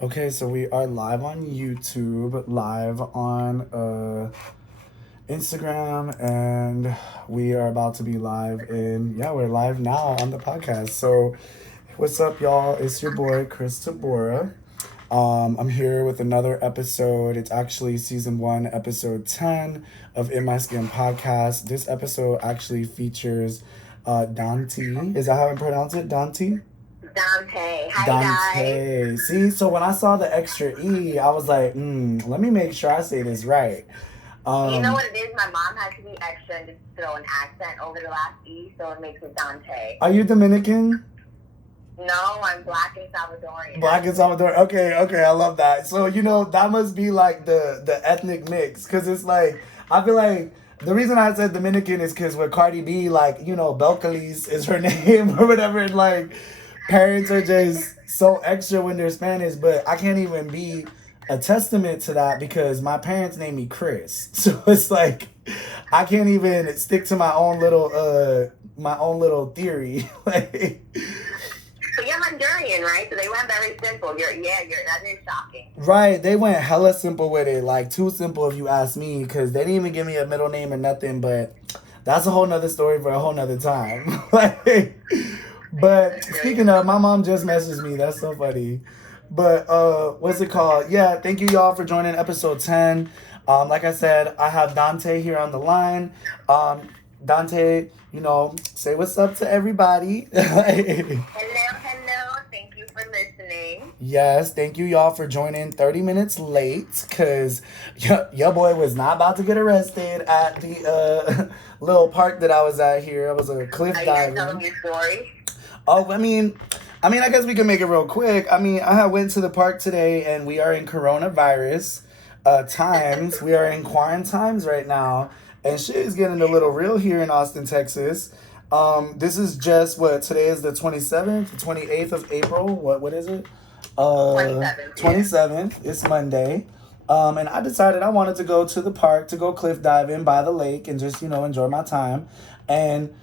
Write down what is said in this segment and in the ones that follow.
Okay, so we are live on YouTube, live on Instagram, and we are about to be live we're live now on the podcast. So, what's up, y'all? It's your boy, Chris Tabora. I'm here with another episode. It's actually season 1, episode 10 of In My Skin podcast. This episode actually features Dantee. Is that how I pronounce it? Dantee? Dantee. Hi, guys. Dantee. See, so when I saw the extra E, I was like, let me make sure I say this right. You know what it is? My mom had to be extra and just throw an accent over the last E, so it makes it Dantee. Are you Dominican? No, I'm Black and Salvadorian. Black and Salvadorian. Okay, I love that. So, that must be like the ethnic mix. Because it's like, I feel like the reason I said Dominican is because with Cardi B, like, Belcalis is her name or whatever. And like, parents are just so extra when they're Spanish. But I can't even be a testament to that because my parents named me Chris. So it's like, I can't even stick to my own little theory. Like, So you're Honduran, right? So they went very simple. That is shocking. right, they went hella simple with it, like too simple if you ask me, because they didn't even give me a middle name or nothing, but that's a whole nother story for a whole nother time. Like, but speaking of, my mom just messaged me, that's so funny. But what's it called? Yeah, thank you y'all for joining episode 10. Like I said, I have Dantee here on the line. Dantee, say what's up to everybody. Hello. Thank you for listening. Yes, thank you y'all for joining 30 minutes late because your boy was not about to get arrested at the little park that I was at here. I was a cliff Are you diving. guys telling your story? Oh, I guess we can make it real quick. I had went to the park today and we are in coronavirus times. We are in quarantines right now. And shit is getting a little real here in Austin, Texas. This is just today is the 27th, the 28th of April. What is it? 27th. 27th. It's Monday. And I decided I wanted to go to the park to go cliff diving by the lake and just, enjoy my time. And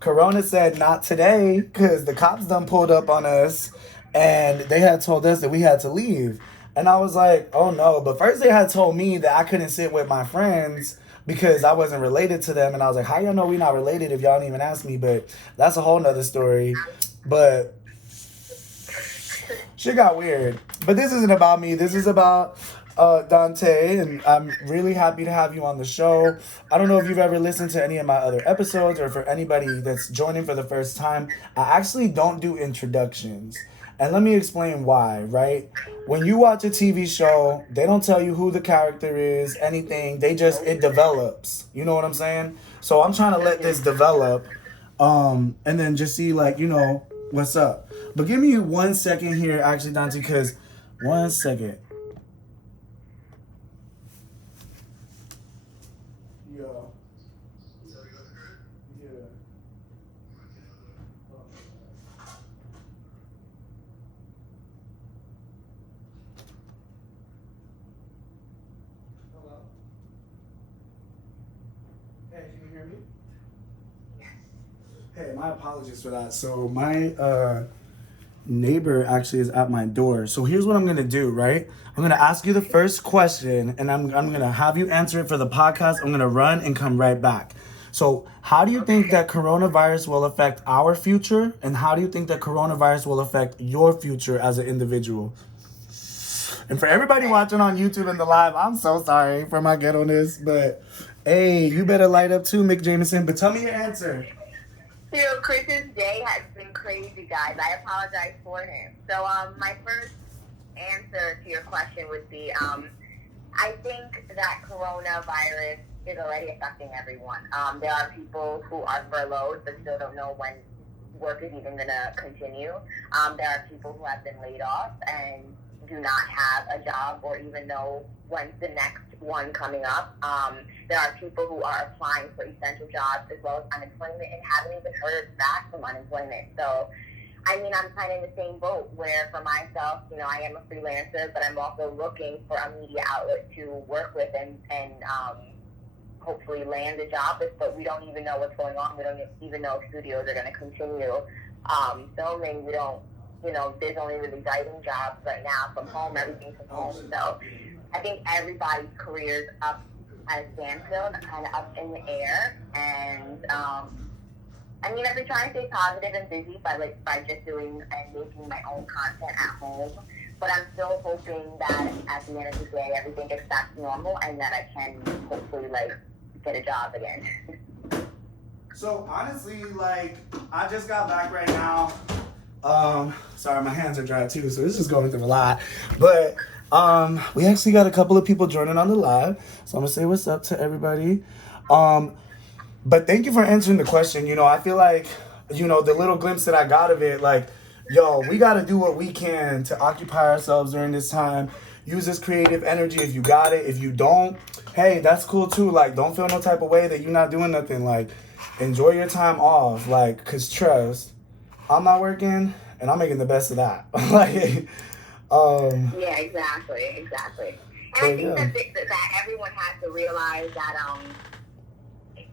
Corona said not today because the cops done pulled up on us and they had told us that we had to leave. And I was like, oh no. But first they had told me that I couldn't sit with my friends because I wasn't related to them. And I was like, how y'all know we not related if y'all didn't even ask me? But that's a whole nother story. But shit got weird. But this isn't about me. This is about Dantee, and I'm really happy to have you on the show. I don't know if you've ever listened to any of my other episodes or for anybody that's joining for the first time, I actually don't do introductions. And let me explain why, right? When you watch a TV show, they don't tell you who the character is, anything. It develops. You know what I'm saying? So I'm trying to let this develop and then just see, like, what's up. But give me 1 second here, actually, Dantee, because 1 second. Yeah. Hello. Hey, can you hear me? Hey, my apologies for that. So my neighbor actually is at my door. So here's what I'm gonna do, right? I'm gonna ask you the first question, and I'm gonna have you answer it for the podcast. I'm gonna run and come right back. So, how do you think that coronavirus will affect our future, and how do you think that coronavirus will affect your future as an individual? And for everybody watching on YouTube and the live, I'm so sorry for my ghetto-ness, but hey, you better light up too, Mick Jameson. But tell me your answer. Chris's day has been crazy, guys. I apologize for him. So, my first answer to your question would be, I think that coronavirus is already affecting everyone. There are people who are furloughed but still don't know when work is even going to continue. There are people who have been laid off and do not have a job or even know when's the next one coming up. There are people who are applying for essential jobs as well as unemployment and haven't even heard back from unemployment. So, I'm kind of in the same boat where for myself, I am a freelancer, but I'm also looking for a media outlet to work with and hopefully land a job with, but we don't even know what's going on. We don't even know if studios are going to continue filming. We don't there's only really writing jobs right now from home, everything from home. So I think everybody's career's up at a standstill, kind of up in the air. And I've been trying to stay positive and busy by just doing and making my own content at home. But I'm still hoping that at the end of the day, everything gets back to normal and that I can hopefully get a job again. So honestly, I just got back right now. Sorry, my hands are dry too, so this is going through a lot. But we actually got a couple of people joining on the live, so I'm gonna say what's up to everybody. But thank you for answering the question. I feel like, the little glimpse that I got of it, we got to do what we can to occupy ourselves during this time. Use this creative energy if you got it. If you don't, hey, that's cool too. Don't feel no type of way that you're not doing nothing. Enjoy your time off. Cause trust, I'm not working and I'm making the best of that. Yeah, exactly. And I think that everyone has to realize that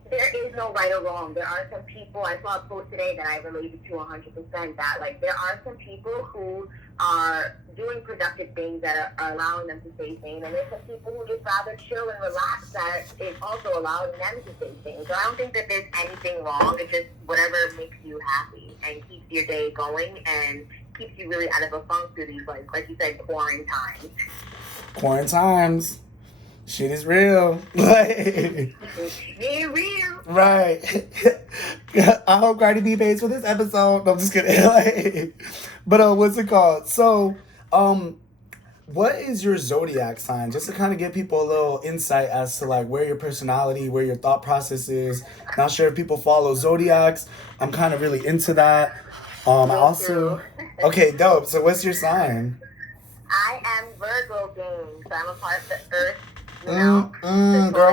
there is no right or wrong. There are some people, I saw a post today that I related to 100%, that there are some people who are doing productive things that are allowing them to stay sane, and there's some people who just rather chill and relax that is also allowing them to stay sane. So I don't think that there's anything wrong. It's just whatever makes you happy and keeps your day going and keeps you really out of a funk through these, like you said, Quarantines. Shit is real. Very real. Right. I hope Cardi B pays for this episode. No, I'm just kidding. But what's it called? So, what is your zodiac sign? Just to kind of give people a little insight as to where your personality, where your thought process is. Not sure if people follow zodiacs. I'm kind of really into that. Okay, dope. So what's your sign? I am Virgo gang, so I'm a part of the Earth. Girl,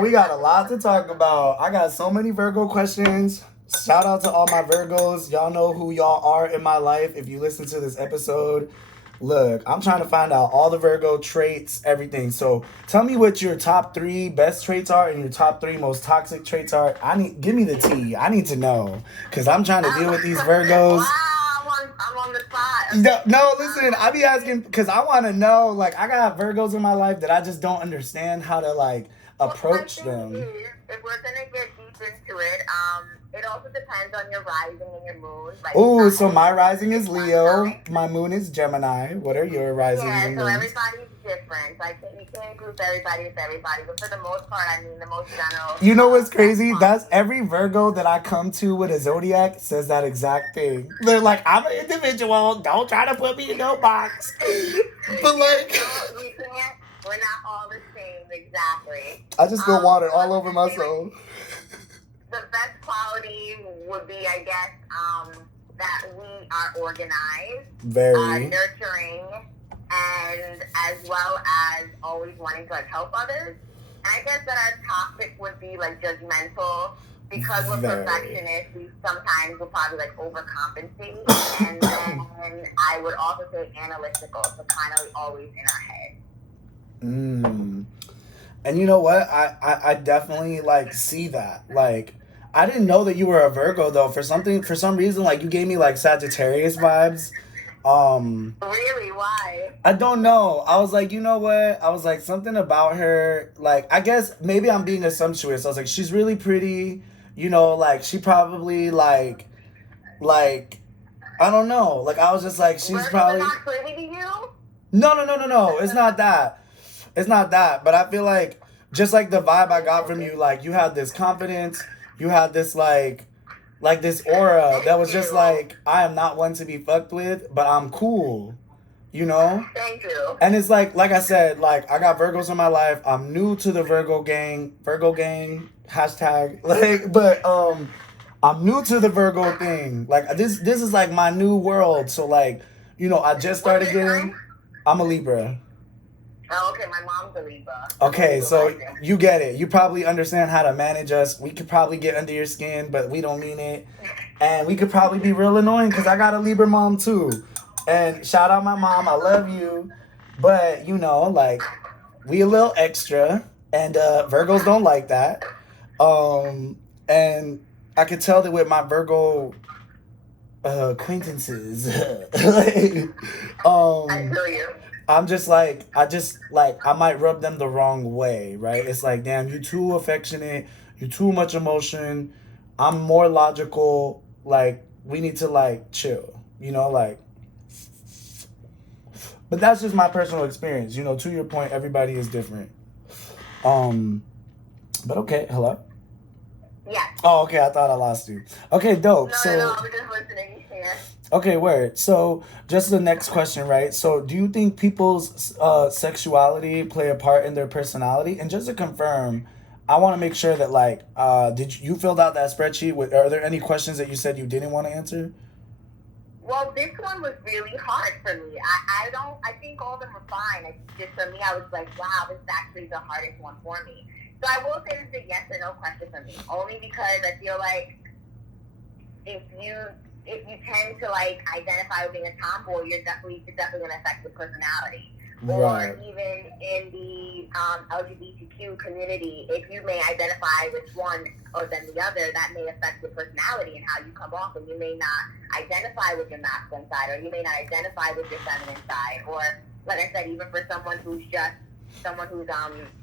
we got a lot to talk about. I got so many Virgo questions. Shout out to all my Virgos. Y'all know who y'all are in my life if you listen to this episode. Look, I'm trying to find out all the Virgo traits, everything. So tell me what your top 3 best traits are and your top 3 most toxic traits are. Give me the tea. I need to know. Because I'm trying to deal with these Virgos. I'm on the spot. No, listen, I be asking because I want to know. I got Virgos in my life that I just don't understand how to approach them. If we're gonna get deep into it, it also depends on your rising and your moon. So my rising is Leo, my moon is Gemini. What are your risings and moons? Yeah, so everybody's different. You can't group everybody with everybody, but for the most part, the most general. You know what's crazy? That's every Virgo that I come to with a zodiac says that exact thing. They're like, I'm an individual. Don't try to put me in no box. But we're not all the same, exactly. I just feel water all over my soul. The best quality would be, I guess, that we are organized, very nurturing, and as well as always wanting to help others. And I guess that our topic would be judgmental, because we're perfectionists. We sometimes will probably overcompensate, and then I would also say analytical, so kind of always in our head. And you know what? I definitely see that. I didn't know that you were a Virgo though. For some reason, you gave me Sagittarius vibes. Really? Why? I don't know. I was you know what? I was something about her. I guess maybe I'm being assumptuous. I was she's really pretty. She probably I don't know. I was just she's probably not pretty to you. No. It's not that. It's not that. But I feel just the vibe I got from you, you had this confidence. You had this this aura that was just I am not one to be fucked with, but I'm cool, Thank you. And it's like I said, I got Virgos in my life. I'm new to the Virgo gang, hashtag, but I'm new to the Virgo thing. This is my new world. So I just started getting. I'm a Libra. Oh, okay, my mom's a Libra. Okay, so you get it. You probably understand how to manage us. We could probably get under your skin, but we don't mean it. And we could probably be real annoying because I got a Libra mom too. And shout out my mom, I love you. But, we a little extra. And Virgos don't like that. And I could tell that with my Virgo acquaintances. Like, I feel you. I'm just like, I might rub them the wrong way, right? It's like, damn, you too affectionate, you too much emotion. I'm more logical. Like, we need to like chill, like. But that's just my personal experience. To your point, everybody is different. Um, but okay, hello. Yes. Oh, okay. I thought I lost you. Okay, dope. No, So, I'm just listening here. okay, word. So, just the next question, right? So, do you think people's sexuality play a part in their personality? And just to confirm, I want to make sure that like, did you filled out that spreadsheet? Are there any questions that you said you didn't want to answer? Well, this one was really hard for me. I think all of them were fine. Just for me, I was like, wow, this is actually the hardest one for me. So I will say this is a yes or no question for me, only because I feel like if you if you tend to like identify with being a tomboy, it's definitely going to affect your personality. Right. Or even in the LGBTQ community, if you may identify with one or then the other, that may affect your personality and how you come off. And you may not identify with your masculine side, or you may not identify with your feminine side. Or, like I said, even for someone who's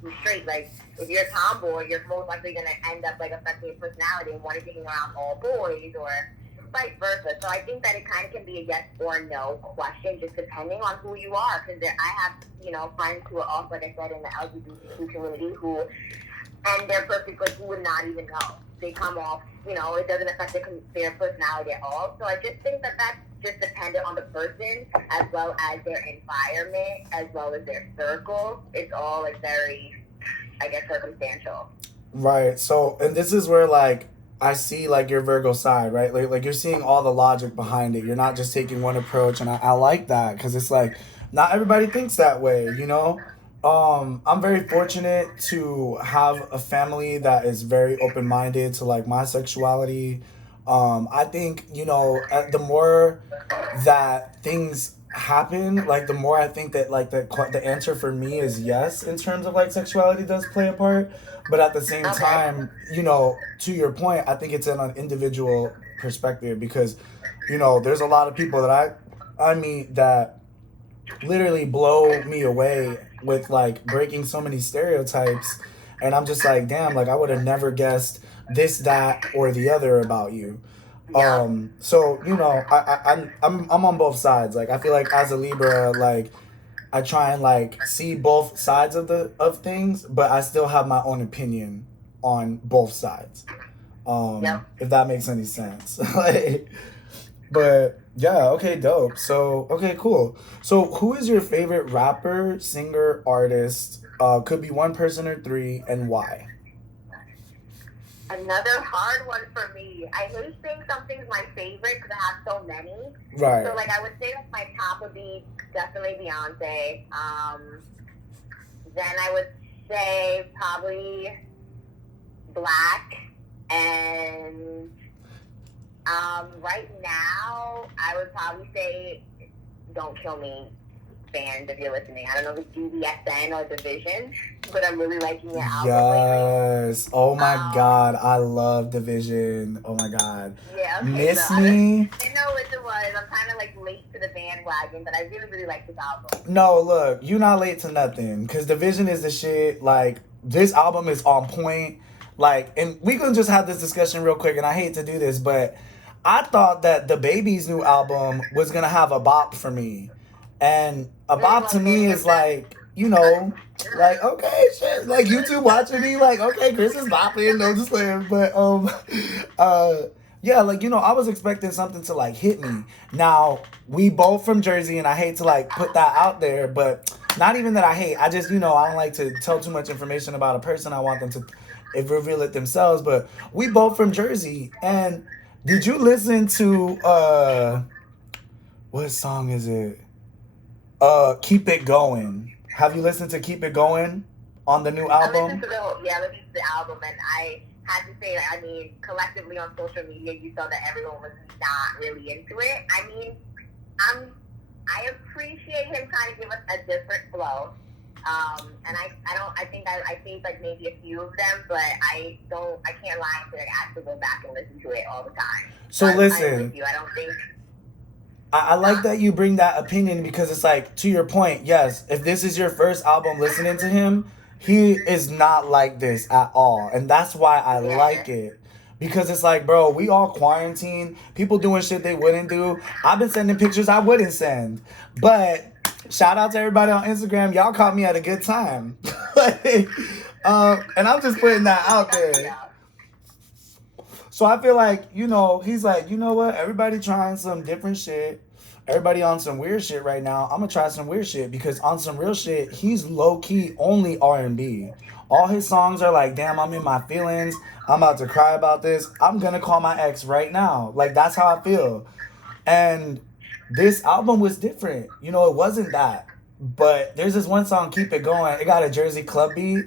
who's straight, like if you're a tomboy, you're most likely going to end up like affecting your personality and wanting to hang around all boys, or vice versa. So I think that it kind of can be a yes or no question, just depending on who you are. Because I have, friends who are also, like I said, in the LGBTQ community and they're perfect, like you would not even know. They come off, it doesn't affect their personality at all. So I just think that that's just dependent on the person, as well as their environment, as well as their circle. It's all like very, I guess, circumstantial. Right. So, and this is where like I see like your Virgo side, right? Like you're seeing all the logic behind it. You're not just taking one approach, and I like that because it's like not everybody thinks that way. I'm very fortunate to have a family that is very open minded to like my sexuality. I think the more that things happen, like the more I think that like the answer for me is yes in terms of like sexuality does play a part. But at the same Okay. time, to your point, I think it's in an individual perspective because, there's a lot of people that I meet that literally blow me away with like breaking so many stereotypes, and I'm just like, damn, like I would have never guessed this, that, or the other about you. Yeah. So I'm on both sides. Like I feel like as a Libra, like I try and like see both sides of things, but I still have my own opinion on both sides. Yep. If that makes any sense. Like, but yeah, okay, dope. So okay, cool. So who is your favorite rapper, singer, artist? Could be one person or three, and why? Another hard one for me. I hate saying something's my favorite because I have so many. Right. So, like, I would say that my top would be definitely Beyonce. Then I would say probably Black. And right now, I would probably say Don't Kill Me fans if you're listening. I don't know if it's DVSN or Division, but I'm really liking your album lately. Yes. Oh my God, I love Division. Oh my God. Yeah, okay, so Miss Me? I know what it was. I'm kind of like late to the bandwagon, but I really, really like this album. No, look, you're not late to nothing. Cause Division is the shit. Like, this album is on point. Like, and we can just have this discussion real quick, and I hate to do this, but I thought that the Baby's new album was gonna have a bop for me. And a bop to me is like, like, okay, shit. Like YouTube watching me, like, okay, Chris is bopping, no just playing. But uh yeah, like, I was expecting something to like hit me. Now, we both from Jersey, and I hate to like put that out there, but not even that I hate. I just, I don't like to tell too much information about a person. I want them to reveal it themselves. But we both from Jersey. And did you listen to what song is it? Keep It Going. Have you listened to Keep It Going on the new album? I listened to the album, and I had to say that, I mean, collectively on social media, you saw that everyone was not really into it. I mean, I appreciate him trying to give us a different flow. And I think I think like maybe a few of them, but I can't lie to like actually go back and listen to it all the time. So I'm listen, with you. I don't think. I like that you bring that opinion because it's like, to your point, yes, if this is your first album listening to him, he is not like this at all. And that's why I Yeah. like it. Because it's like, bro, we all quarantine, people doing shit they wouldn't do. I've been sending pictures I wouldn't send. But shout out to everybody on Instagram. Y'all caught me at a good time. Like, and I'm just putting that out there. So I feel like, you know, he's like, you know what? Everybody trying some different shit. Everybody on some weird shit right now. I'm gonna try some weird shit because on some real shit, he's low key only R&B. All his songs are like, damn, I'm in my feelings. I'm about to cry about this. I'm gonna call my ex right now. Like, that's how I feel. And this album was different. You know, it wasn't that. But there's this one song, Keep It Going. It got a Jersey club beat.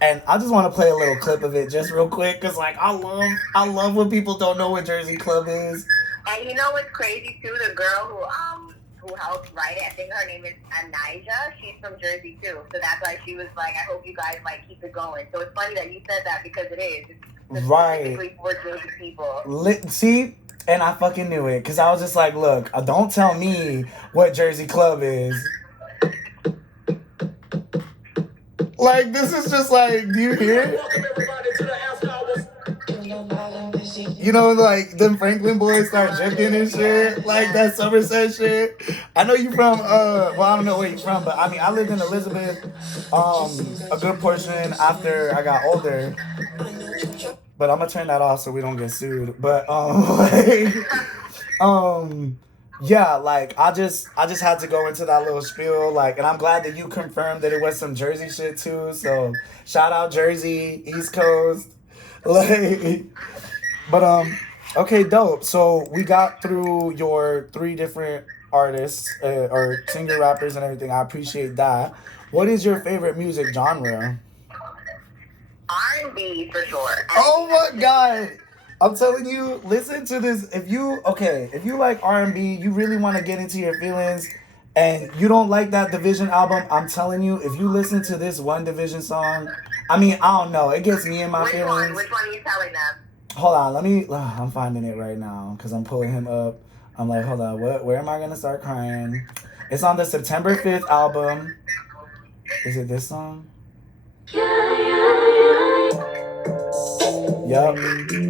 And I just want to play a little clip of it just real quick because, like, I love when people don't know what Jersey Club is. And you know what's crazy too? The girl who helped write it, I think her name is Anija. She's from Jersey too, so that's why she was like, "I hope you guys like keep it going." So it's funny that you said that because it is. It's specifically for Jersey people. See, and I fucking knew it because I was just like, "Look, don't tell me what Jersey Club is." Like, this is just like, do you hear it? You know, like, them Franklin boys start jumping and shit. Like, that Somerset shit. I know you from, well, I don't know where you from, but I mean, I lived in Elizabeth a good portion after I got older. But I'm gonna turn that off so we don't get sued. But, yeah, like, I just had to go into that little spiel, like, and I'm glad that you confirmed that it was some Jersey shit too. So shout out Jersey, East Coast, like, but okay, dope. So we got through your 3 different artists or singer rappers and everything. I appreciate that. What is your favorite music genre? R&B for sure. Oh my god. I'm telling you, listen to this. If you like R&B, you really want to get into your feelings, and you don't like that Division album, I'm telling you, if you listen to this one Division song, I mean, I don't know, it gets me in my feelings. Which one are you telling them? Hold on, I'm finding it right now, because I'm pulling him up. I'm like, hold on, where am I going to start crying? It's on the September 5th album. Is it this song? Yep,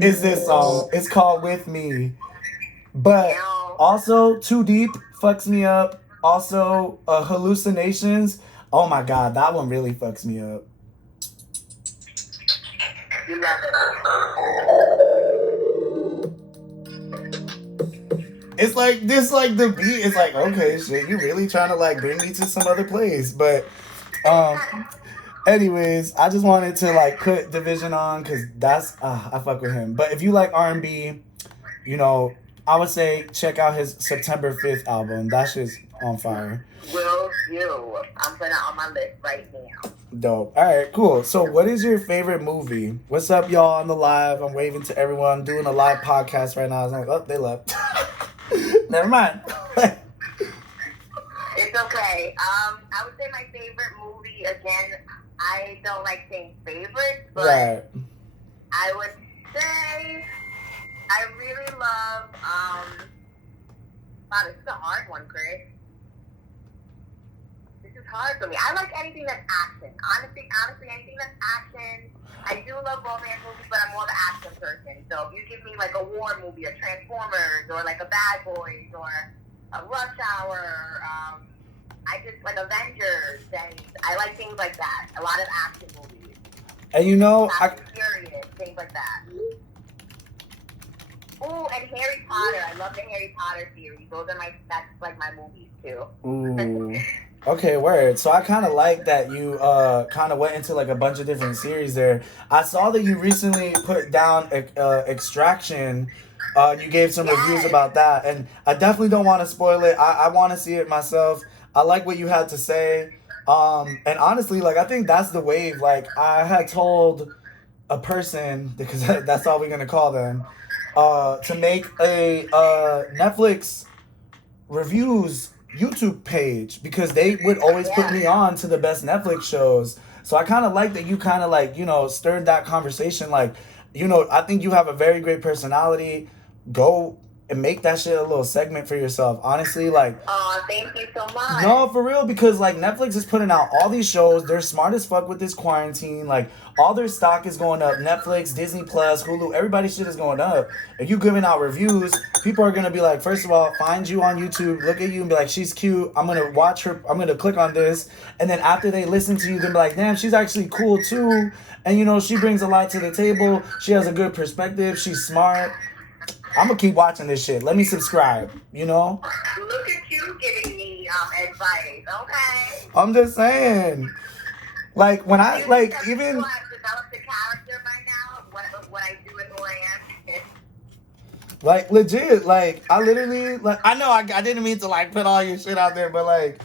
it's this song. It's called With Me. But also, Too Deep fucks me up. Also, Hallucinations. Oh my god, that one really fucks me up. You love it. It's like this, like the beat is like, okay, shit, you really trying to like bring me to some other place. But anyways, I just wanted to like put Division on because that's I fuck with him. But if you like R&B, you know, I would say check out his September 5th album. That shit's on fire. Will do. I'm putting it on my list right now. Dope. All right, cool. So what is your favorite movie? What's up, y'all, on the live? I'm waving to everyone. I'm doing a live podcast right now. I was like, oh, they left. Never mind. It's okay. I would say my favorite movie, again, I don't like saying favorites, but right. I would say I really love, wow, this is a hard one, Chris. This is hard for me. I like anything that's action. Honestly, anything that's action. I do love romance movies, but I'm more of an action person. So if you give me like a war movie, a Transformers, or like a Bad Boys, or a Rush Hour, I just like Avengers, and I like things like that. A lot of action movies. And you know, Furious, things like that. Oh, and Harry Potter. I love the Harry Potter series. That's like my movies too. Ooh. Okay, word. So I kind of like that you kind of went into like a bunch of different series there. I saw that you recently put down Extraction. You gave some reviews about that, and I definitely don't want to spoil it. I want to see it myself. I like what you had to say. And honestly, like, I think that's the wave. Like, I had told a person, because that's all we're going to call them, to make a Netflix reviews YouTube page because they would always put me on to the best Netflix shows. So I kind of like that you kind of like, stirred that conversation. Like, I think you have a very great personality. Go and make that shit a little segment for yourself. Honestly, like, oh, thank you so much. no, for real, because like Netflix is putting out all these shows. They're smart as fuck with this quarantine. Like all their stock is going up. Netflix, Disney Plus, Hulu, everybody's shit is going up. If you giving out reviews, people are gonna be like, first of all, find you on YouTube, look at you and be like, she's cute. I'm gonna watch her. I'm gonna click on this, and then after they listen to you, they'll be like, damn, she's actually cool too. And she brings a lot to the table. She has a good perspective. She's smart. I'm gonna keep watching this shit. Let me subscribe. Look at you giving me advice, okay? I'm just saying. Like when I like even. I've developed a character by now. What I do and who I am. Like legit. Like I literally like I know I didn't mean to like put all your shit out there, but like,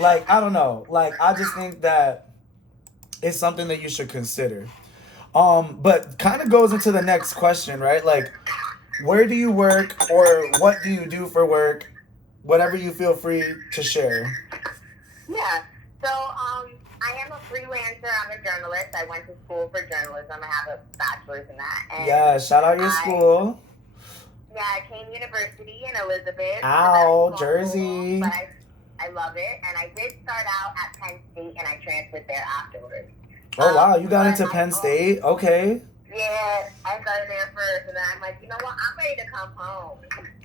like I don't know. Like I just think that it's something that you should consider. But kind of goes into the next question, right? Like, where do you work or what do you do for work? Whatever you feel free to share. Yeah. So, I am a freelancer. I'm a journalist. I went to school for journalism. I have a bachelor's in that. And yeah, shout out your school. Yeah, Kane University in Elizabeth. Ow, Jersey. But I love it. And I did start out at Penn State and I transferred there afterwards. Oh, wow. You got into Penn State? Okay. Yeah, I started there first. And then I'm like, you know what? I'm ready to come home.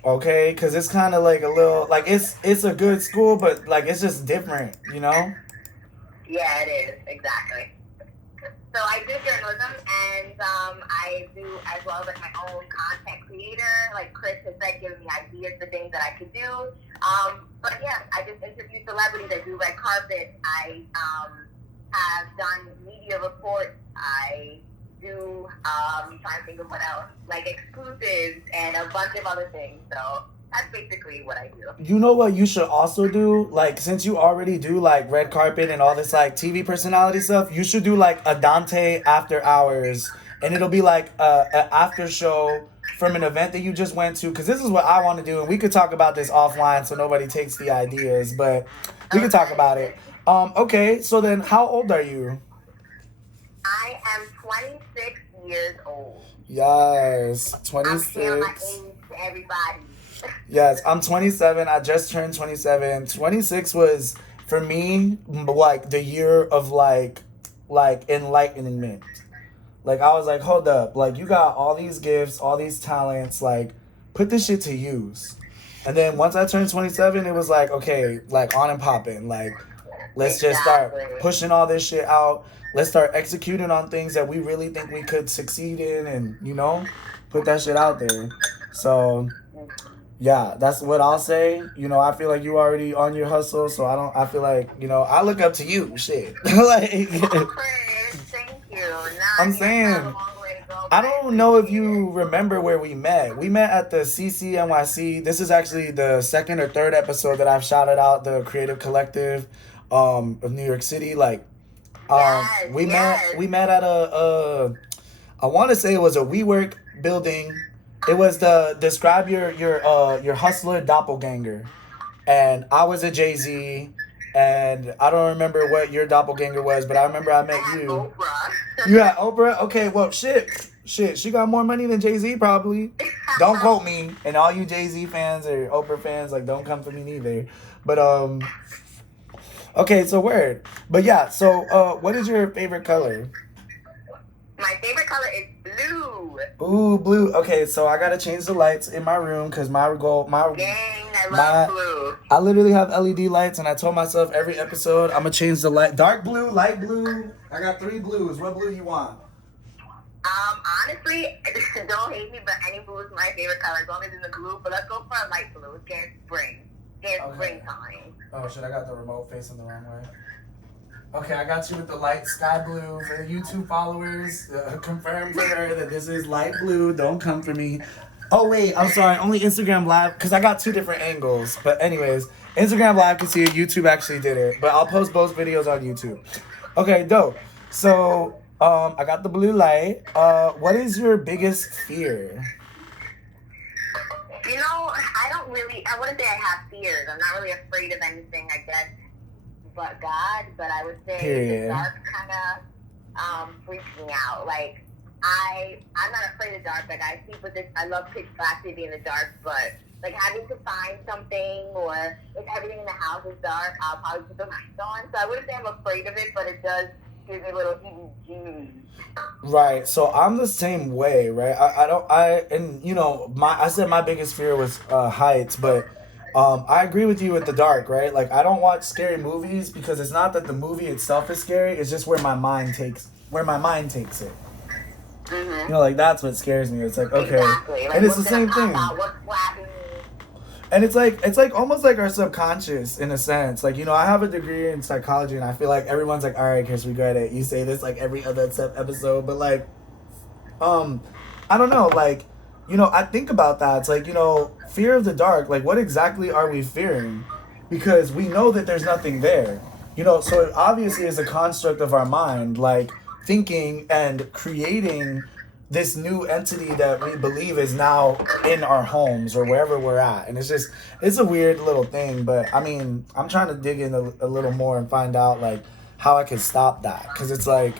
Okay, because it's kind of like a little, like, it's a good school, but, like, it's just different, Yeah, it is. Exactly. So I do journalism, and I do as well as my own content creator. Like Chris has said, giving me ideas for things that I could do. But yeah, I just interview celebrities. I do red carpet. I have done media reports. I do, I'm trying to think of what else, like exclusives and a bunch of other things. So that's basically what I do. You know what you should also do? Like, since you already do, like, red carpet and all this, like, TV personality stuff, you should do, like, a Dantee after hours. And it'll be, like, an after show from an event that you just went to. Because this is what I want to do. And we could talk about this offline so nobody takes the ideas. But we could talk about it. Okay, so then how old are you? I am 26 years old. Yes, 26. I'm sharing my age to everybody. Yes, I'm 27. I just turned 27. 26 was, for me, like, the year of, like enlightenment. Like, I was like, hold up. Like, you got all these gifts, all these talents. Like, put this shit to use. And then once I turned 27, it was like, okay, like, on and popping. Like, let's just start pushing all this shit out. Let's start executing on things that we really think we could succeed in and, put that shit out there. So, yeah, that's what I'll say. I feel like you already on your hustle, so I feel like, I look up to you, shit. Like, thank you. I'm saying, I don't know if you remember where we met. We met at the CCNYC. This is actually the second or third episode that I've shouted out the Creative Collective of New York City. Like, we met at I want to say it was a WeWork building. It was the describe your hustler doppelganger, and I was a Jay-Z, and I don't remember what your doppelganger was, but I remember I met you. Oprah. You had Oprah? Okay, well, shit, she got more money than Jay-Z probably. Don't quote me, and all you Jay-Z fans or Oprah fans, like, don't come for me neither. But okay, so word. But yeah, so what is your favorite color? My favorite color is blue. Ooh, blue. Okay, so I gotta change the lights in my room because my Dang, I love blue. I literally have LED lights, and I told myself every episode I'm gonna change the light. Dark blue, light blue. I got 3 blues. What blue you want? Honestly, don't hate me, but any blue is my favorite color as long as it's in the blue. But let's go for a light blue. It's getting spring. Springtime. Oh shit! I got the remote facing the wrong way. Okay, I got you with the light sky blue. For the YouTube followers, confirm for her that this is light blue. Don't come for me. Oh, wait, I'm sorry. Only Instagram Live, because I got 2 different angles. But anyways, Instagram Live can see it. YouTube actually did it. But I'll post both videos on YouTube. Okay, dope. So, I got the blue light. What is your biggest fear? Fear really, I wouldn't say I have fears. I'm not really afraid of anything, I guess, but God. But I would say Period. the dark kind of freaks me out. Like, I'm not afraid of dark. Like, I sleep with this, I love pitch black to be in the dark, but like having to find something, or if everything in the house is dark, I'll probably put the lights on. So I wouldn't say I'm afraid of it, but it does give me a little heebie-jeebies. Right. So I'm the same way, right? I don't and you know, I said my biggest fear was heights, but I agree with you with the dark, right? Like I don't watch scary movies because it's not that the movie itself is scary, it's just where my mind takes it. Mm-hmm. You know, like that's what scares me. It's like, okay. Exactly. Like, And it's the what's gonna same pop thing. out, what's flapping? And it's like almost like our subconscious in a sense. Like, you know, I have a degree in psychology and I feel like everyone's like, all right, Chris, we got it. You say this like every other episode, but like I don't know, like, you know, I think about that. It's like, you know, fear of the dark, like what exactly are we fearing? Because we know that there's nothing there. You know, so it obviously is a construct of our mind, like thinking and creating this new entity that we believe is now in our homes or wherever we're at. And it's a weird little thing, but I mean, I'm trying to dig in a little more and find out like how I can stop that. Cause it's like,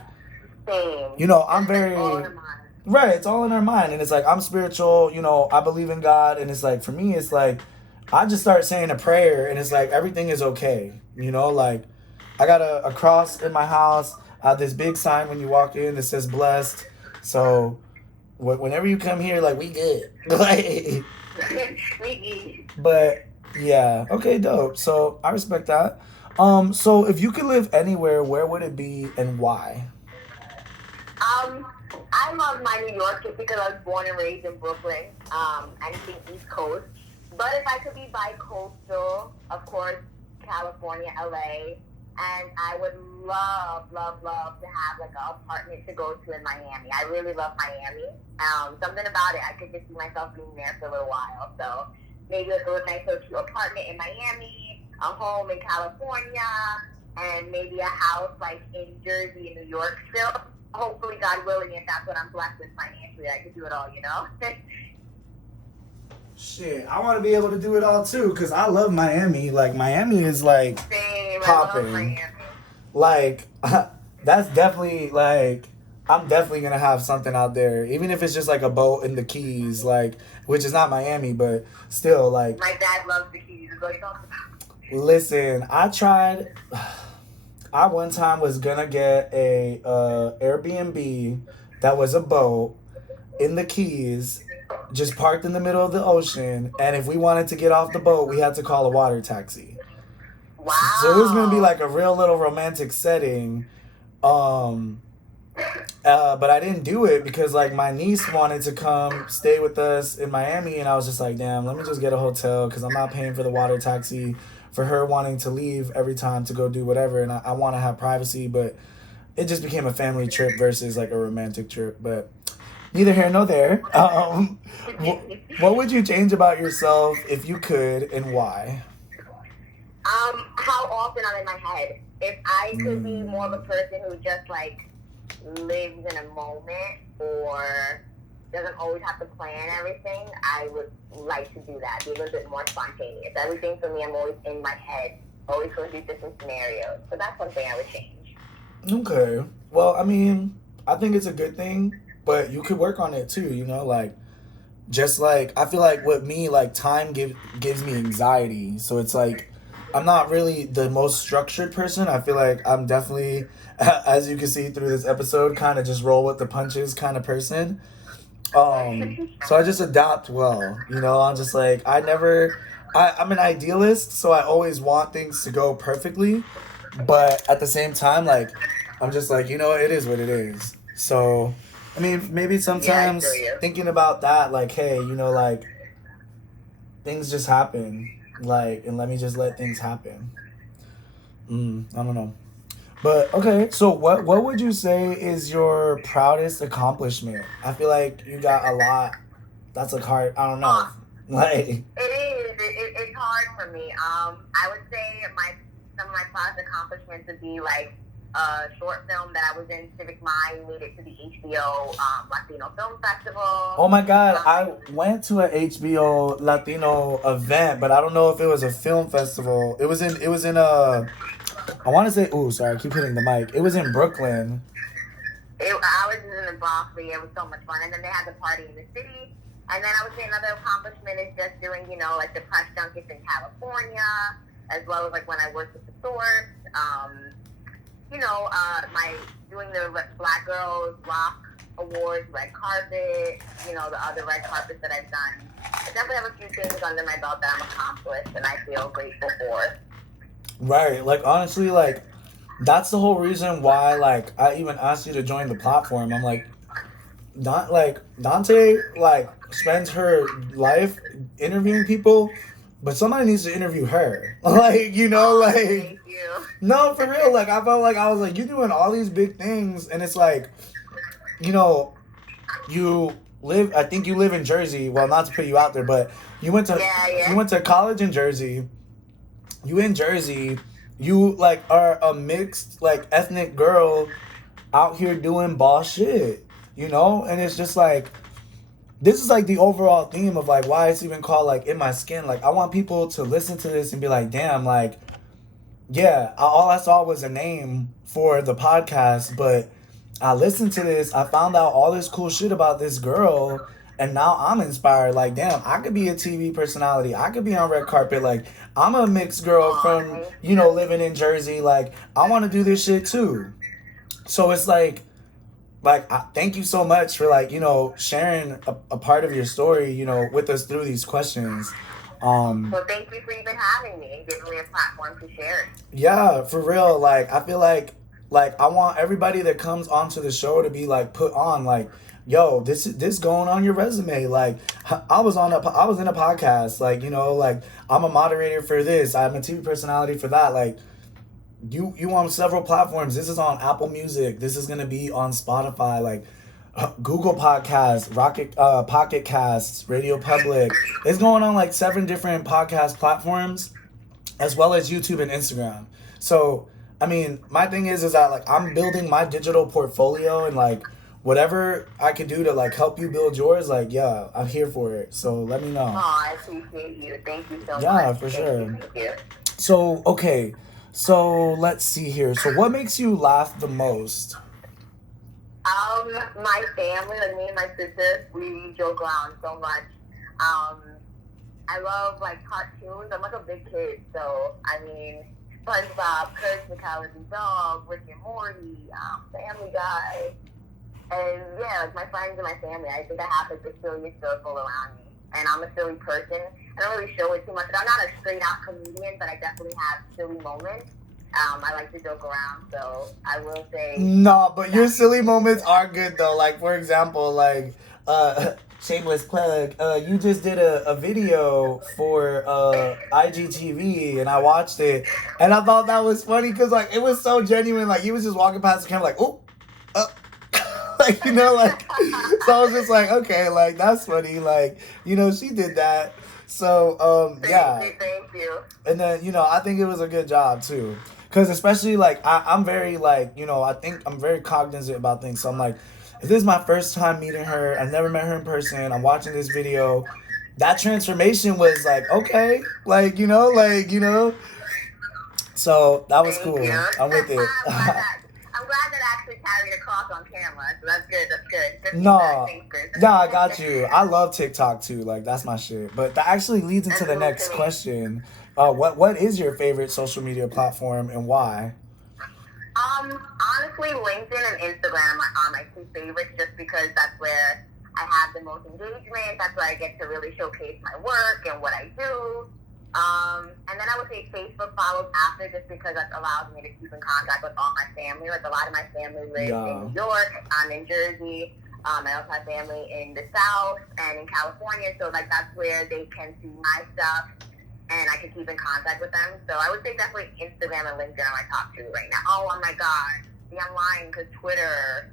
Same. you know, I'm It's very, all in our mind. right, it's all in our mind. And it's like, I'm spiritual, you know, I believe in God. And it's like, for me, it's like, I just start saying a prayer and it's like, everything is okay. You know, like, I got a cross in my house. I have this big sign when you walk in that says blessed. So whenever you come here, like, we good. Like, but yeah, okay, dope. So I respect that. So if you could live anywhere, where would it be and why? I love my New York just because I was born and raised in Brooklyn, anything East Coast. But if I could be bi-coastal, of course, California, LA, and I would love to have like an apartment to go to in Miami. I really love Miami. Something about it, I could just see myself being there for a little while. So maybe like a nice little cute apartment in Miami, a home in California, and maybe a house like in Jersey and New York still. Hopefully, God willing, if that's what I'm blessed with financially, I could do it all, you know? Shit, I want to be able to do it all too, because I love Miami. Like, Miami is like Same, popping. I love Miami. Like, that's definitely like, I'm definitely going to have something out there, even if it's just like a boat in the Keys, like, which is not Miami, but still, like. My dad loves the Keys, is what he talks about. Listen, I one time was gonna get a Airbnb that was a boat in the Keys, just parked in the middle of the ocean, and if we wanted to get off the boat, we had to call a water taxi. Wow. So it was gonna be like a real little romantic setting, but I didn't do it because like my niece wanted to come stay with us in Miami, and I was just like, damn, let me just get a hotel because I'm not paying for the water taxi for her wanting to leave every time to go do whatever, and I want to have privacy, but it just became a family trip versus like a romantic trip. But neither here nor there. What would you change about yourself if you could, and why? How often I'm in my head. If I could be more of a person who just like lives in a moment or doesn't always have to plan everything, I would like to do that. Be a little bit more spontaneous. Everything for me, I'm always in my head, always going through different scenarios. So that's one thing I would change. Okay. Well, I mean, I think it's a good thing, but you could work on it too, you know, like, just like, I feel like with me, like, time gives me anxiety. So it's like, I'm not really the most structured person. I feel like I'm definitely, as you can see through this episode, kind of just roll with the punches kind of person. So I just adapt well, you know. I'm just like, I'm an idealist, so I always want things to go perfectly, but at the same time, like, I'm just like, you know, it is what it is. So, I mean, maybe sometimes thinking about that, like, hey, you know, like, things just happen, like, and let me just let things happen. I don't know. But, okay, so what would you say is your proudest accomplishment? I feel like you got a lot. That's like hard. I don't know. Like, it is. It's hard for me. I would say some of my proudest accomplishments would be like a short film that I was in, Civic Mind, made it to the HBO Latino Film Festival. Oh my God, I went to an HBO Latino event, but I don't know if it was a film festival. It was in I want to say, ooh, sorry, I keep hitting the mic. It was in Brooklyn. I was in the Bronx, but yeah, it was so much fun. And then they had the party in the city. And then I would say another accomplishment is just doing, like the press junkets in California, as well as like when I worked with the Source. My doing the Black Girls Rock Awards, red carpet, the other red carpets that I've done. I definitely have a few things under my belt that I'm accomplished and I feel grateful for. Right. Like, honestly, like, that's the whole reason why, like, I even asked you to join the platform. I'm like, Dantee, like, spends her life interviewing people, but somebody needs to interview her. Like, Thank you. No, for real. Like, I felt like I was like, you're doing all these big things, and it's like, I think you live in Jersey. Well, not to put you out there, but you went to college in Jersey. You in Jersey, you like are a mixed like ethnic girl out here doing boss shit, and it's just like, this is like the overall theme of like why it's even called like In My Skin. Like, I want people to listen to this and be like, damn, like, yeah, all I saw was a name for the podcast, but I listened to this, I found out all this cool shit about this girl, and now I'm inspired. Like, damn, I could be a TV personality. I could be on red carpet. Like, I'm a mixed girl from, living in Jersey. Like, I want to do this shit too. So it's like, thank you so much for like, sharing a part of your story, with us through these questions. Well, thank you for even having me and giving me a platform to share it. Yeah, for real. Like, I feel like I want everybody that comes onto the show to be like put on like, yo, this going on your resume. Like, I was in a podcast. Like, like, I'm a moderator for this. I'm a TV personality for that. Like, you on several platforms. This is on Apple Music. This is gonna be on Spotify. Like, Google Podcasts, Pocket Casts, Radio Public. It's going on like 7 different podcast platforms, as well as YouTube and Instagram. So, I mean, my thing is that like I'm building my digital portfolio, and like whatever I can do to like help you build yours, like, yeah, I'm here for it. So let me know. Oh, I appreciate you. Thank you so much. Yeah, for sure. Thank you. So, okay. So let's see here. So what makes you laugh the most? My family, like me and my sister, we joke around so much. I love like cartoons. I'm like a big kid, so I mean, SpongeBob, Courage the Cowardly Dog, Rick and Morty, Family Guy, and yeah, like my friends and my family. I think I have like the silliest circle around me, and I'm a silly person. I don't really show it too much. I'm not a straight out comedian, but I definitely have silly moments. I like to joke around, so I will say. No, but your silly moments are good though. Like, for example, like shameless plug. You just did a video for IGTV, and I watched it, and I thought that was funny because like it was so genuine. Like, he was just walking past the camera, like, oh, like, like. So I was just like, okay, like, that's funny. Like, she did that. So yeah. Thank you. And then I think it was a good job too. Because especially, like, I'm very, like, I think I'm very cognizant about things. So I'm like, if this is my first time meeting her, I've never met her in person, I'm watching this video, that transformation was, like, okay. Like, So that was cool. I'm with it. I'm glad that I actually carried across on camera. So that's good. That's good. No. Yeah, I got you. I love TikTok, too. Like, that's my shit. But that actually leads into the next question. What is your favorite social media platform and why? Honestly, LinkedIn and Instagram are my 2 favorites, just because that's where I have the most engagement. That's where I get to really showcase my work and what I do. And then I would say Facebook follows after, just because that allows me to keep in contact with all my family. Like, a lot of my family lives in New York. I'm in Jersey. I also have family in the South and in California. So, like, that's where they can see my stuff, and I can keep in contact with them. So I would say definitely Instagram and LinkedIn are my top 2 right now. Oh my God. See, I'm lying because Twitter.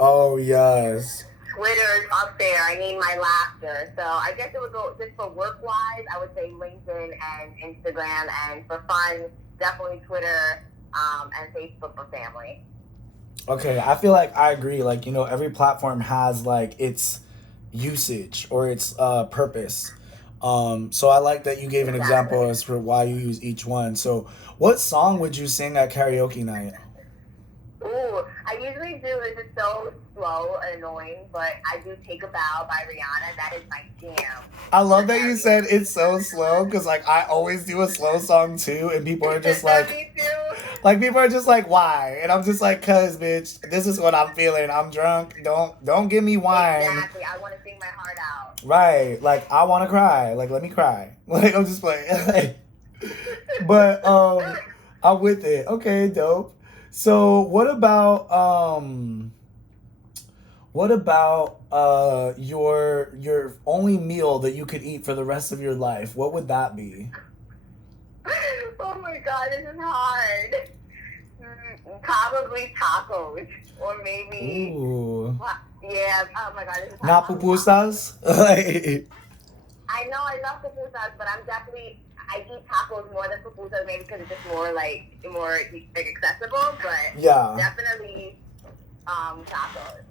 Oh, yes. Twitter's up there. I need my laughter. So I guess it would go, just for work-wise, I would say LinkedIn and Instagram. And for fun, definitely Twitter and Facebook for family. Okay, I feel like I agree. Like, you know, every platform has like its usage or its purpose. So I like that you gave an Exactly. example as for why you use each one. So what song would you sing at karaoke night? Ooh, I usually do. This is so slow and annoying, but I do "Take a Bow" by Rihanna. That is my jam I for love that you said karaoke. it's so slow because like I always do a slow song too, and people are just Me too. like people are just like, why? And I'm just like, cause bitch, this is what I'm feeling. I'm drunk. Don't give me wine. Exactly. I want to sing my heart out. Right. Like I want to cry. Like let me cry. Like I'm just playing. Like, but I'm with it. Okay, dope. So what about your only meal that you could eat for the rest of your life? What would that be? Oh my god, this is hard. Probably tacos, or maybe. Ooh. Yeah. Oh my god, this is Not hard. pupusas? Like, I know I love pupusas, but I eat tacos more than pupusas, maybe because it's just more like accessible. But yeah. definitely tacos.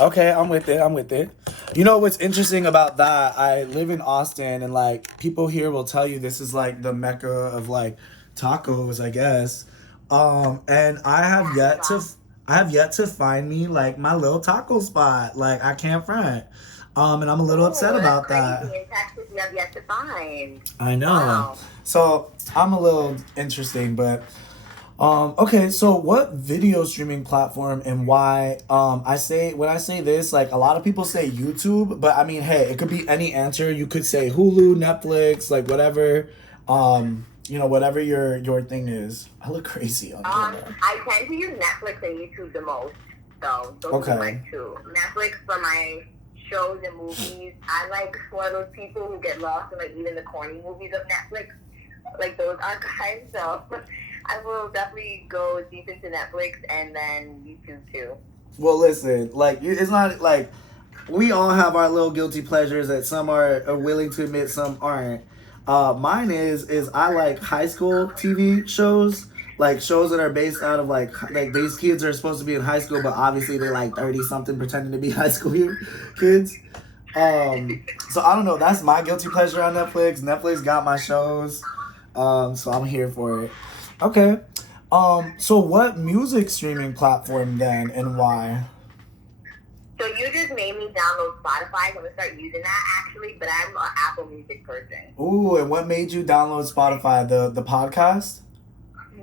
Okay, I'm with it. I'm with it. You know what's interesting about that? I live in Austin, and like people here will tell you this is like the mecca of like tacos, I guess. And I have yet to find me like my little taco spot. Like I can't front. And I'm a little upset Oh, that's about crazy. that. In Texas, you have yet to find. I know. Wow. So I'm a little interesting, but okay, so what video streaming platform and why? I say when I say this, like a lot of people say YouTube, but I mean, hey, it could be any answer. You could say Hulu, Netflix, like whatever. You know, whatever your thing is. I look crazy on camera. I tend to use Netflix and YouTube the most, so those would be my Okay. two. Netflix for my shows and movies. I like one of those people who get lost in like even the corny movies of Netflix, like those archives. So I will definitely go deep into Netflix and then YouTube too. Well, listen, like it's not like we all have our little guilty pleasures that some are willing to admit, some aren't. Mine is I like high school TV shows, like shows that are based out of like these kids are supposed to be in high school, but obviously they're like 30 something pretending to be high school kids. So I don't know. That's my guilty pleasure on Netflix. Netflix got my shows, so I'm here for it. Okay. So what music streaming platform then, and why? So you just made me download Spotify. I'm gonna start using that actually, but I'm an Apple Music person. Ooh, and what made you download Spotify? The podcast?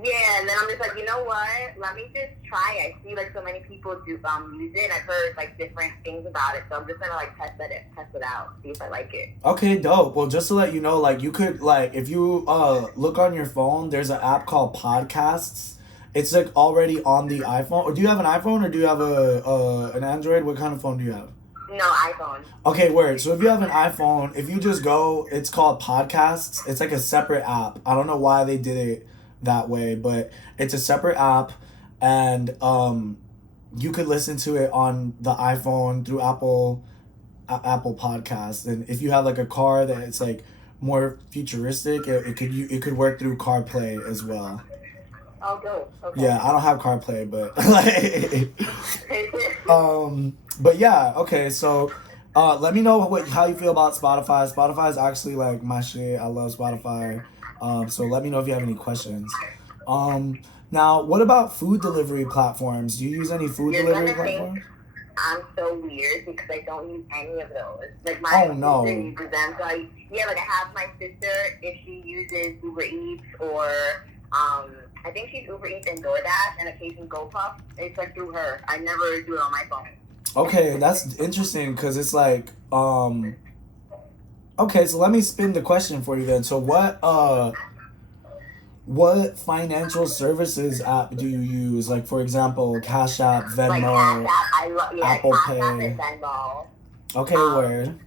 Yeah, and then I'm just like, you know what? Let me just try. I see like so many people do use it. I've heard like different things about it, so I'm just gonna like test it out, see if I like it. Okay, dope. Well, just to let you know, like you could like if you look on your phone, there's an app called Podcasts. It's like already on the iPhone. Or do you have an iPhone or do you have a an Android? What kind of phone do you have? No, iPhone. Okay, word. So if you have an iPhone, if you just go, it's called Podcasts. It's like a separate app. I don't know why they did it that way, but it's a separate app, and you could listen to it on the iPhone through Apple Podcasts. And if you have like a car that it's like more futuristic, it could work through CarPlay as well. Oh, good. Okay. Yeah, I don't have CarPlay, but like, but yeah, okay. So, let me know how you feel about Spotify. Spotify is actually like my shit. I love Spotify. So let me know if you have any questions. Now, what about food delivery platforms? Do you use any food You're delivery gonna think platforms? I'm so weird because I don't use any of those. Like my Oh sister no. uses them, so like I have my sister if she uses Uber Eats or I think she's Uber Eats and DoorDash and occasionally GoPuff. It's like through her. I never do it on my phone. Okay, that's interesting because it's like okay, so let me spin the question for you then. So what financial services app do you use? Like for example, Cash App, Venmo, Like Cash App, I love Apple Cash Pay. App and Venmo. Okay, word.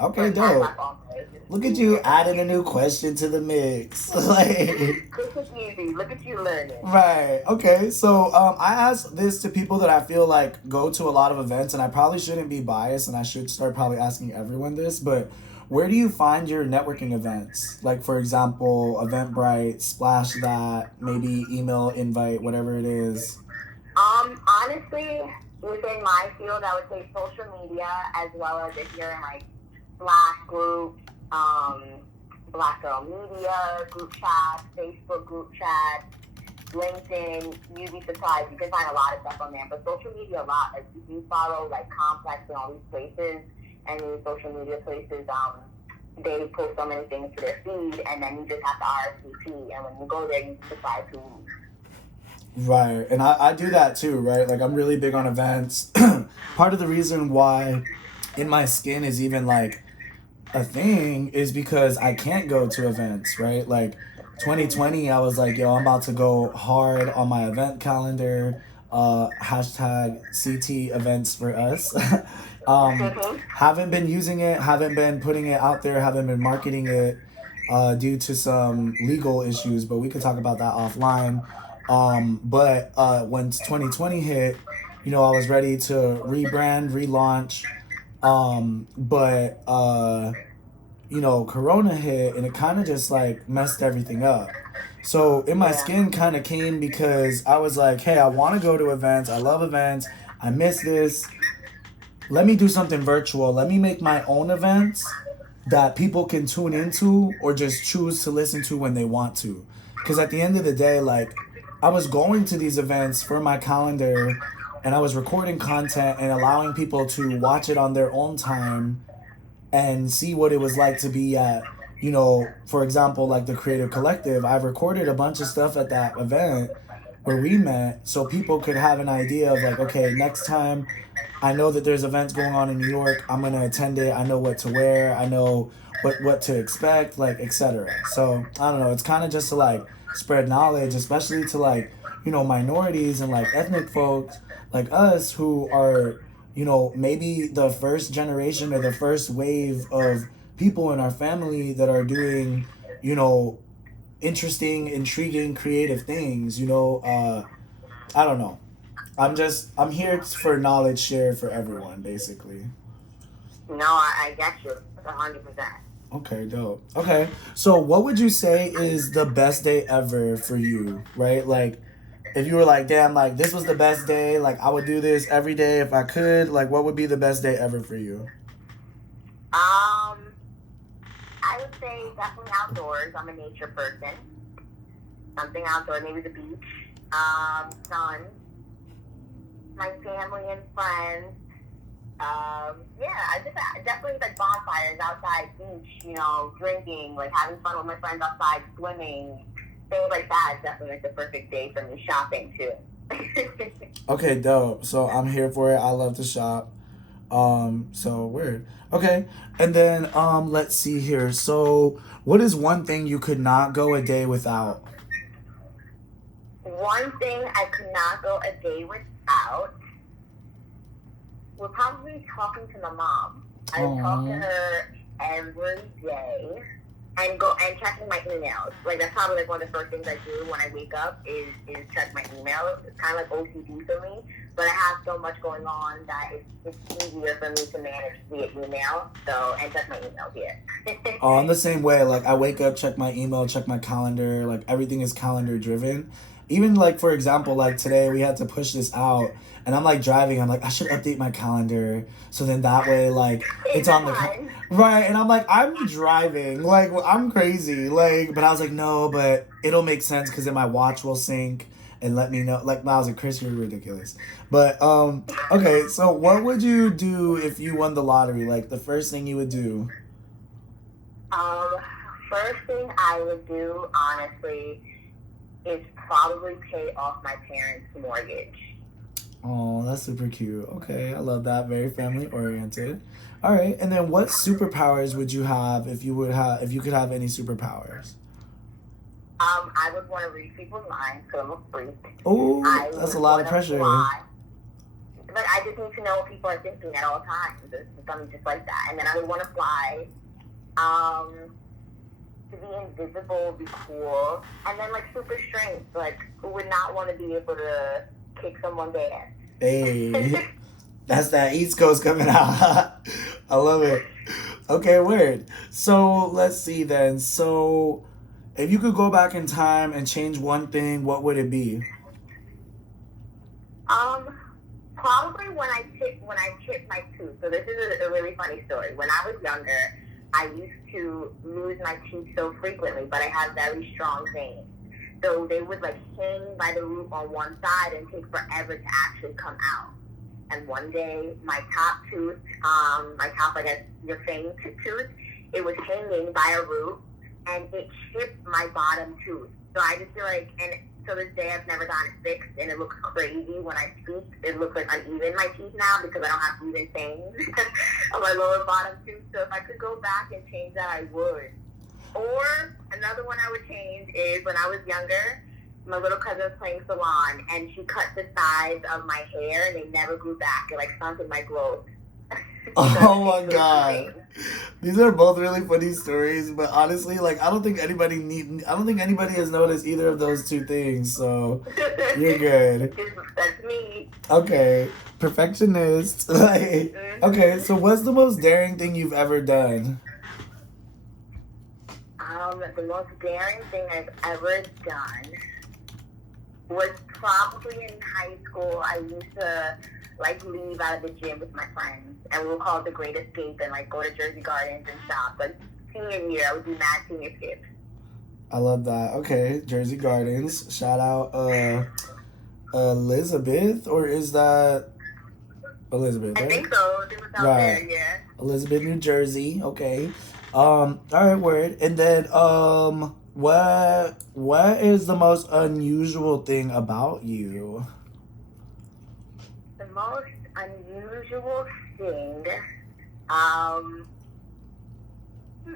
Okay, But Cash dope. App also is just Look at easier you for adding a me. new question to the mix. Like, This is easy. Look at you learning. right. Okay. So I ask this to people that I feel like go to a lot of events, and I probably shouldn't be biased, and I should start probably asking everyone this. But where do you find your networking events? Like, for example, Eventbrite, Splash That, maybe email invite, whatever it is. Honestly, within my field, I would say social media, as well as if you're in like Slack groups, Black Girl Media group chats, Facebook group chats, LinkedIn. You'd be surprised. You can find a lot of stuff on there. But social media, a lot. Like, if you follow like Complex and all these places, and these social media places, they post so many things to their feed, and then you just have to RSVP. And when you go there, you decide to. Right. And I do that too, right? Like, I'm really big on events. Part of the reason why In My Skin is even like a thing is because I can't go to events, right? Like 2020, I was like, yo, I'm about to go hard on my event calendar. Hashtag CT events for us. Haven't been using it, haven't been putting it out there, haven't been marketing it due to some legal issues, but we could talk about that offline. But once 2020 hit, you know, I was ready to rebrand, relaunch. But you know, Corona hit and it kind of just like messed everything up. So In My Skin kind of came because I was like, hey, I want to go to events. I love events. I miss this. Let me do something virtual. Let me make my own events that people can tune into or just choose to listen to when they want to. Because at the end of the day, like, I was going to these events for my calendar and I was recording content and allowing people to watch it on their own time and see what it was like to be at, you know, for example, like the Creative Collective. I recorded a bunch of stuff at that event where we met so people could have an idea of like, okay, next time I know that there's events going on in New York, I'm going to attend it. I know what to wear. I know what to expect, like, etc. So, I don't know. It's kind of just to like spread knowledge, especially to like, you know, minorities and like ethnic folks like us who are, you know, maybe the first generation or the first wave of people in our family that are doing, you know, interesting, intriguing, creative things, you know. I don't know. I'm here for knowledge share for everyone, basically. No, I get you 100%. Okay, dope. Okay, so what would you say is the best day ever for you, right? Like, if you were like, damn, like, this was the best day, like, I would do this every day if I could, like, what would be the best day ever for you? I would say definitely outdoors. I'm a nature person. Something outdoors, maybe the beach, sun, my family and friends. I definitely like bonfires outside, beach, you know, drinking, like having fun with my friends outside, swimming, things like that is definitely like the perfect day for me. Shopping too. Okay, dope. So I'm here for it. I love to shop. So weird. Okay. And then let's see here. So what is one thing you could not go a day without? One thing I could not go a day without would probably be talking to my mom. I would talk to her every day and go and checking my emails. Like, that's probably like one of the first things I do when I wake up is check my emails. It's kind of like OCD for me, but I have so much going on that it's easier for me to manage via email. So, and check my emails, yeah. Oh, I'm the same way. Like, I wake up, check my email, check my calendar. Like, everything is calendar driven. Even like, for example, like today we had to push this out and I'm like driving. I'm like, I should update my calendar. So then that way, like, it's on the, right. And I'm like, I'm driving, like, well, I'm crazy. Like, but I was like, no, but it'll make sense because then my watch will sync and let me know. Like, I was like, Chris, you're ridiculous. But, okay. So what would you do if you won the lottery? Like, the first thing you would do? First thing I would do, honestly, is probably pay off my parents' mortgage. Oh, that's super cute. Okay, I love that. Very family oriented. All right, and then what superpowers would you have if you could have any superpowers? I would want to read people's minds because I'm a freak. Oh, that's a lot of pressure. Fly. But I just need to know what people are thinking at all times. It's something just like that. And then I would want to fly. To be invisible would be cool. And then, like, super strength. Like, who would not want to be able to kick someone's ass? Hey, that's that East Coast coming out. I love it. Okay, weird. So let's see then. So if you could go back in time and change one thing, what would it be? Um, Probably when I chipped my tooth. So this is a really funny story. When I was younger, I used to lose my teeth so frequently, but I had very strong veins. So they would like hang by the root on one side and take forever to actually come out. And one day, my top tooth, my top, I guess, your fang tooth, it was hanging by a root, and it chipped my bottom tooth. So I just feel like, and to this day, I've never gotten it fixed, and it looks crazy when I speak. It looks like uneven, my teeth now, because I don't have even fangs on my lower bottom tooth. So if I could go back and change that, I would. Or another one I would change is when I was younger, my little cousin was playing salon, and she cut the sides of my hair, and they never grew back. It like stunted my growth. Oh my god. These are both really funny stories, but honestly, like I don't think anybody has noticed either of those two things, so you're good. That's me. Okay. Perfectionist. Like okay, so what's the most daring thing you've ever done? The most daring thing I've ever done was probably in high school. I used to like leave out of the gym with my friends, and we'll call it the Great Escape, and like go to Jersey Gardens and shop. But senior year, I would do mad senior skips. I love that. Okay, Jersey Gardens. Shout out Elizabeth, or is that Elizabeth, I right? think so. It was out there, yeah. Elizabeth, New Jersey. Okay. All right, word. And then what is the most unusual thing about you? The most unusual thing, um, hmm.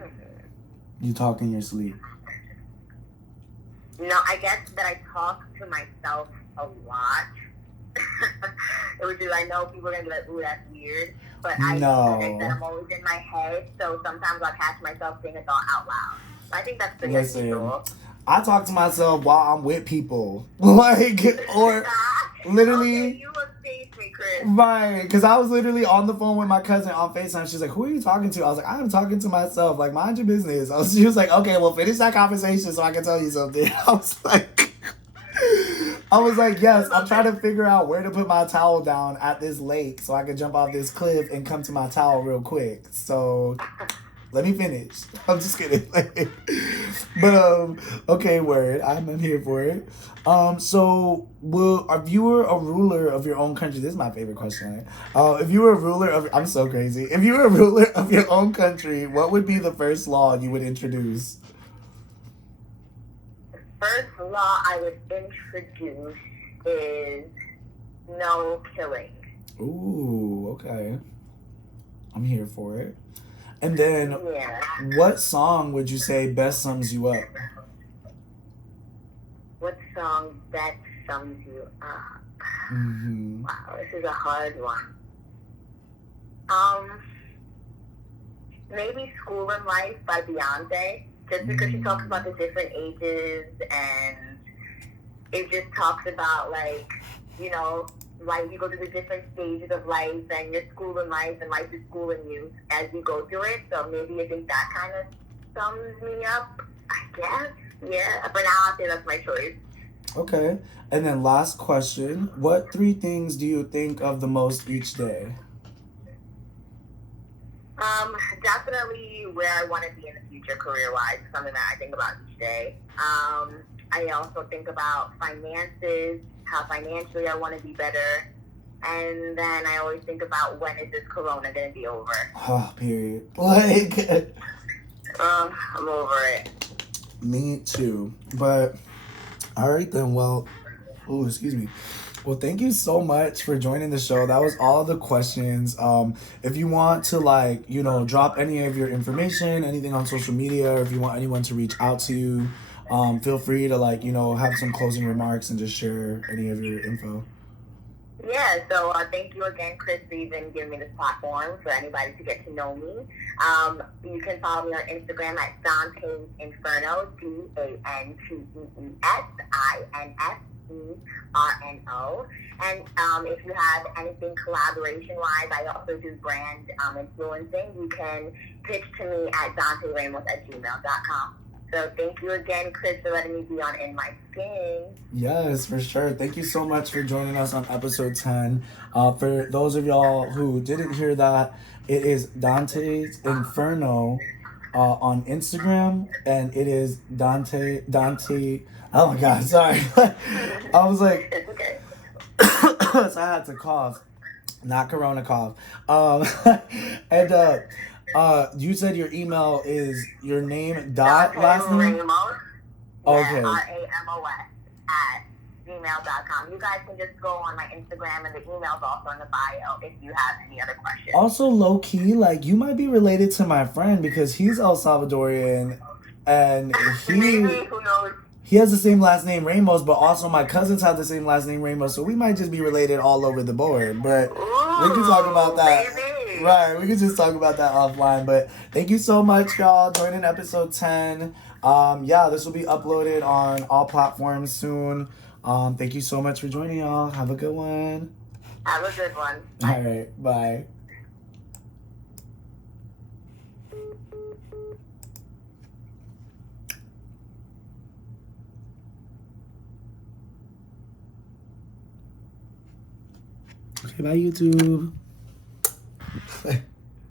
You talk in your sleep. No, I guess that I talk to myself a lot. Which is, I know people are gonna be like, "Ooh, that's weird," but like I said, I'm always in my head, so sometimes I'll catch myself saying a thought out loud. I think that's pretty unusual. I talk to myself while I'm with people, like or literally. Okay, you look me, Chris. Right, because I was literally on the phone with my cousin on FaceTime. She's like, "Who are you talking to?" I was like, "I'm talking to myself. Like, mind your business." She was like, "Okay, well, finish that conversation so I can tell you something." I was like, yes, I'm trying to figure out where to put my towel down at this lake so I can jump off this cliff and come to my towel real quick. So let me finish. I'm just kidding. But okay, word. I'm here for it. So if you were a ruler of your own country, this is my favorite question. Right? If you were a ruler of, I'm so crazy. If you were a ruler of your own country, what would be the first law you would introduce? First law I would introduce is no killing. Ooh, okay. I'm here for it. And then, what song would you say best sums you up? What song best sums you up? Mm-hmm. Wow, this is a hard one. Maybe School and Life by Beyonce. Just because she talks about the different ages, and it just talks about, like, you know, like you go through the different stages of life, and your school and life is schooling you as you go through it. So maybe I think that kind of sums me up, I guess. Yeah, for now, I'll say that's my choice. Okay. And then last question. What 3 things do you think of the most each day? Definitely where I want to be in the future career-wise, something that I think about each day. I also think about finances, how financially I want to be better. And then I always think about when is this corona going to be over? Oh, period. Like, I'm over it. Me too. But, all right then, well, excuse me. Well, thank you so much for joining the show. That was all the questions. If you want to, like, you know, drop any of your information, anything on social media, or if you want anyone to reach out to you, feel free to, like, you know, have some closing remarks and just share any of your info. Yeah, so thank you again, Chris, for even giving me this platform for anybody to get to know me. You can follow me on Instagram at Dantee Inferno, DanteeInferno. And if you have anything collaboration-wise, I also do brand influencing. You can pitch to me at DanteeRamos@gmail.com. So thank you again, Chris, for letting me be on In My Skin. Yes, for sure. Thank you so much for joining us on episode 10. For those of y'all who didn't hear that, it is Dante's Inferno on Instagram, and it is Dante. Oh my God, sorry. I was like, It's okay. so I had to cough, not Corona cough. And you said your email is your name dot last name. Ramos. Okay. Ramos at gmail.com. You guys can just go on my Instagram, and the email's also in the bio if you have any other questions. Also, low key, like, you might be related to my friend because he's El Salvadorian, and Maybe, who knows? he has the same last name Ramos, but also my cousins have the same last name Ramos, so we might just be related all over the board. But we can talk about that. Maybe. Right, we can just talk about that offline. But thank you so much, y'all. Joining episode 10. Yeah, this will be uploaded on all platforms soon. Thank you so much for joining, y'all. Have a good one. Have a good one. All right, bye. Okay, bye, YouTube.